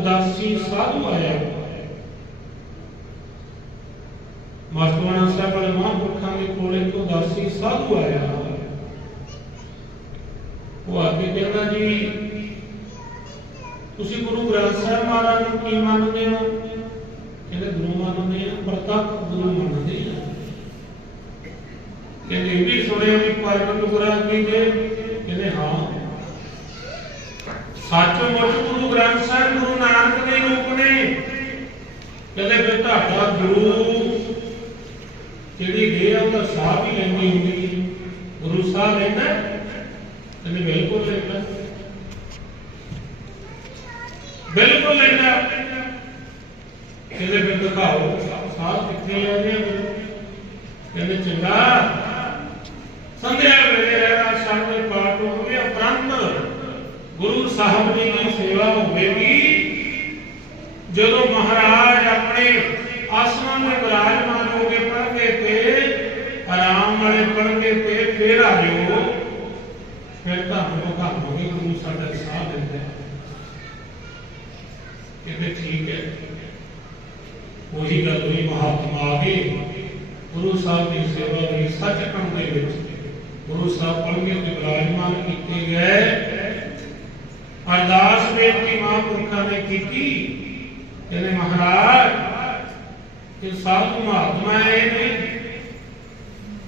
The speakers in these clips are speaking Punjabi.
ਉਦਾਸੀ ਸਾਧੂ ਆਇਆ ਮਸਤਵਾਨਾ ਸਾਹਿਬ ਵਾਲੇ ਮਹਾਂਪੁਰਖਾਂ ਦੇ ਕੋਲ ਇੱਕ ਉਦਾਸੀ ਸਾਧੂ ਆਇਆ ਉਹ ਆ ਕੇ ਕਹਿੰਦਾ ਜੀ, ਤੁਸੀਂ ਗੁਰੂ ਗ੍ਰੰਥ ਸਾਹਿਬ ਮਹਾਰਾਜ ਨੂੰ ਕੀ ਮੰਨਦੇ ਹੋ? ਕਹਿੰਦੇ, ਗੁਰੂ ਮੰਨਦੇ ਆ ਪ੍ਰਤੱਖ ਗੁਰੂ ਮੰਨਦੇ ਆ ਕਹਿੰਦੇ, ਇਹ ਵੀ ਸੁਣਿਆ ਵੀ ਪ੍ਰਗਟ ਗੁਰਾਂ ਕੀ ਦੇ? ਕਹਿੰਦੇ, ਹਾਂ। ਸੱਚਮੁੱਚ ਗੁਰੂ ਗ੍ਰੰਥ ਸਾਹਿਬ, ਗੁਰੂ ਨਾਨਕ ਦੇ ਰੂਪ ਨੇ। ਕਹਿੰਦੇ ਫਿਰ ਤੁਹਾਡਾ ਗੁਰੂ ਜਿਹੜੀ ਗੇ ਆ ਉਹਦਾ ਸਾਹ ਵੀ ਲੈਂਦੀ ਹੁੰਦੀ ਗੁਰੂ ਸਾਹ ਲੈਂਦਾ ਕਹਿੰਦੇ ਬਿਲਕੁਲ ਲੈਂਦਾ ਬਿਲਕੁਲ ਲੈਂਦਾ ਕਹਿੰਦੇ ਫਿਰ ਦਿਖਾਓ ਸਾਹ ਕਿੱਥੇ ਲੈਂਦੇ ਆ ਕਹਿੰਦੇ ਚੰਗਾ। ਸੰਧਿਆ ਵੇਲੇ ਰਹਿਣਾ ਸਾਡੇ ਪਾਠ ਹੋਵੇ ਉਪਰੰਤ ਗੁਰੂ ਸਾਹਿਬ ਜੀ ਦੀ ਸੇਵਾ ਹੋਵੇਗੀ ਜਦੋਂ ਮਹਾਰਾਜ ਆਪਣੇ ਆਸਮਾਂ ਦੇ ਵਿਰਾਜਮਾਨ ਹੋ ਕੇ ਪੜ੍ਹਦੇ ਤੇ ਆਰਾਮ ਵਾਲੇ ਪੜ੍ਹਦੇ ਤੇ ਫੇਰ ਆ ਜਾਓ, ਫਿਰ ਤਾਂ ਹਮੋ ਹੋਗੇ ਗੁਰੂ ਸਾਡਾ ਸਾਥ ਦਿੰਦਾ ਕਹਿੰਦੇ ਠੀਕ ਹੈ। ਉਹੀ ਗੱਲ ਹੋਈ, ਮਹਾਤਮਾ ਆ ਗਏ। ਗੁਰੂ ਸਾਹਿਬ ਦੀ ਸੇਵਾ ਦੀ ਸੱਚਖੰਡ ਦੇ ਵਿੱਚ। ਗੁਰੂ ਸਾਹਿਬ ਪੜ੍ਹਗੇ ਤੇ ਵਿਰਾਜਮਾਨ ਕੀਤੇ ਗਏ। ਅਰਦਾਸ ਬੇਨਤੀ ਮਹਾਂਪੁਰਖਾਂ ਨੇ ਕੀਤੀ। ਕਹਿੰਦੇ ਮਹਾਰਾਜ ਇਹ ਸਾਧੂ ਮਹਾਤਮਾ ਇਹ ਨੇ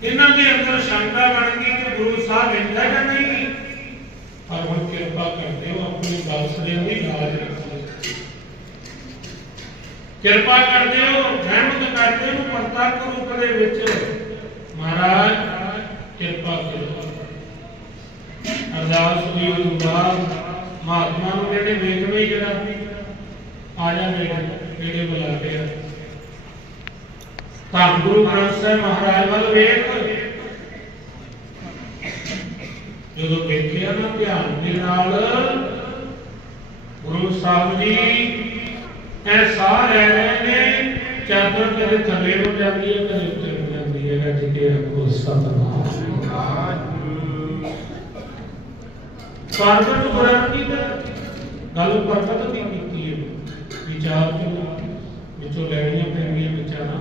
ਇਹਨਾਂ ਦੇ ਅੰਦਰ ਸ਼ੰਕਾ ਬਣ ਗਈ ਕਿ ਗੁਰੂ ਸਾਹਿਬ ਇੰਦਾ ਜਾਂ ਨਹੀਂ ਪਰ ਹੁਣ ਕਿਰਪਾ ਕਰਦੇ ਹੋ ਆਪਣੀ ਗੱਲ ਸੜਿਆਂ ਦੀ ਲਾਜ ਰੱਖੋ ਕਿਰਪਾ ਕਰਦੇ ਹੋ ਰਹਿਮਤ ਕਰਦੇ ਹੋ ਪ੍ਰਤੱਖ ਰੂਪ ਦੇ ਵਿੱਚ ਮਹਾਰਾਜ ਕਿਰਪਾ ਕਰੋ ਅਰਦਾਸ ਦੀ ਉਦਾਸ ਮਹਾਤਮਾ ਨੂੰ ਕਹਿੰਦੇ ਵੇਖਵੇਂ ਜਰਾ ਆ ਜਾ ਮੇਰੇ ਕਿਹੜੇ ਬੁਲਾ ਰਿਹਾ ਤਾਂ ਗੁਰੂ ਗ੍ਰੰਥ ਸਾਹਿਬ ਮਹਾਰਾਜ ਵੱਲ ਵੇਖ। ਜਦੋਂ ਵੇਖਿਆ ਨਾ ਧਿਆਨ ਦੇ ਨਾਲ ਗੁਰੂ ਸਾਹਿਬ ਜੀ ਇਹ ਸਾਹ ਲੈ ਰਹੇ ਨੇ ਚਾਦਰ ਕਦੇ ਥੱਲੇ ਨੂੰ ਜਾਂਦੀ ਹੈ ਕਦੇ ਉੱਤੇ ਨੂੰ ਜਾਂਦੀ ਹੈ ਰੱਜ ਕੇ ਰੱਖੋ ਸਤਨਾਮ। ਪ੍ਰਗਟ ਗੁਰਾਨੀ ਦਾ ਗੱਲ ਪ੍ਰਗਟ ਵੀ ਕੀਤੀ ਹੈ ਵਿਚਾਰ ਚੋਂ ਵਿੱਚੋਂ ਲੈਣੀਆਂ ਪੈਣਗੀਆਂ ਵਿਚਾਰਾਂ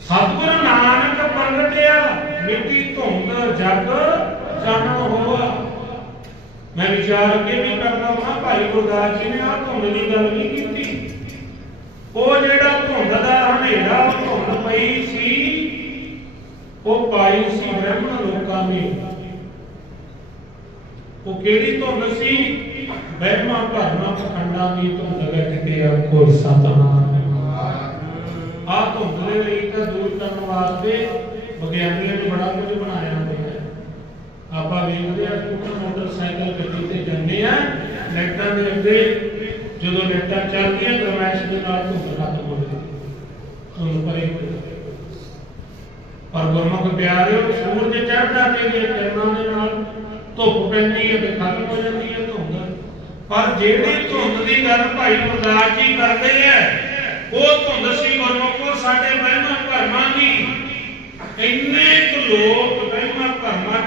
ਸਤਿਗੁਰੂ ਨਾਨਕ ਪ੍ਰਗਟਿਆ ਮਿੱਟੀ ਧੁੰਦ ਜਗ ਜਾਣਨ ਹੋਆ। ਮੈਂ ਵਿਚਾਰ ਅੱਗੇ ਵੀ ਕਰਦਾ ਹਾਂ ਭਾਈ ਗੁਰਦਾਸ ਜੀ ਨੇ ਆ ਧੁੰਦ ਦੀ ਗੱਲ ਨਹੀਂ ਕੀਤੀ। ਉਹ ਜਿਹੜਾ ਧੁੰਦ ਦਾ ਹਨੇਰਾ ਉਹ ਧੁੰਦ ਪਈ ਸੀ, ਉਹ ਪਾਈ ਸੀ ਬ੍ਰਹਮਣ ਲੋਕਾਂ ਨੇ। ਉਹ ਕਿਹੜੀ ਧੁੰਦ ਸੀ? ਬਹਿਮਾ ਭਰਮਾ ਪਖੰਡਾਂ ਦੀ ਧੁੰਦ ਵਿੱਚ ਤੇ ਆਖੋ ਸਤਨਾਮ ਆ ਧੁੰਦ ਲਈ ਤਾਂ ਦੂਰ ਕਰਨ ਵਾਸਤੇ ਵਿਗਿਆਨੀਆਂ ਨੇ ਬੜਾ ਕੁਝ ਬਣਾਇਆ ਹੋਇਆ ਆਪਾਂ ਵੇਖਦੇ ਆ ਸਕੂਟਰ, ਮੋਟਰਸਾਈਕਲ, ਗੱਡੀ ਤੇ ਜਾਂਦੇ ਆ ਲਾਈਟਾਂ ਦੇ ਅੱਗੇ ਜਦੋਂ ਲਾਈਟਾਂ ਚੱਲਦੀਆਂ, ਗਰਮੈਸ਼ ਦੇ ਨਾਲ ਧੁੰਦ ਖਤਮ ਹੋ ਜਾਂਦੀ ਧੁੰਦ ਪਰੇ ਪਰ ਗੁਰਮੁਖ ਪਿਆਰਿਓ, ਸੂਰਜ ਚੜ੍ਹਦਾ ਤੇ ਜੇ ਕਿਰਨਾਂ ਦੇ ਨਾਲ ਧੁੱਪ ਪੈਂਦੀ ਹੈ ਤੇ ਖਤਮ ਹੋ ਜਾਂਦੀ ਹੈ ਧੁੰਦ। ਪਰ ਜਿਹੜੀ ਧੁੰਦ ਦੀ ਗੱਲ ਭਾਈ ਪ੍ਰਦਾਸ ਜੀ ਕਰਦੇ ਐ ਉਹ ਧੁੰਦ ਸੀ ਗੁਰਮੁਖੋ ਸਾਡੇ ਮਹਿਮਾ ਭਰਮਾਂ ਦੀ। ਇੰਨੇ ਕੁ ਲੋਕ ਮਹਿਮਾ ਭਰਮਾਂ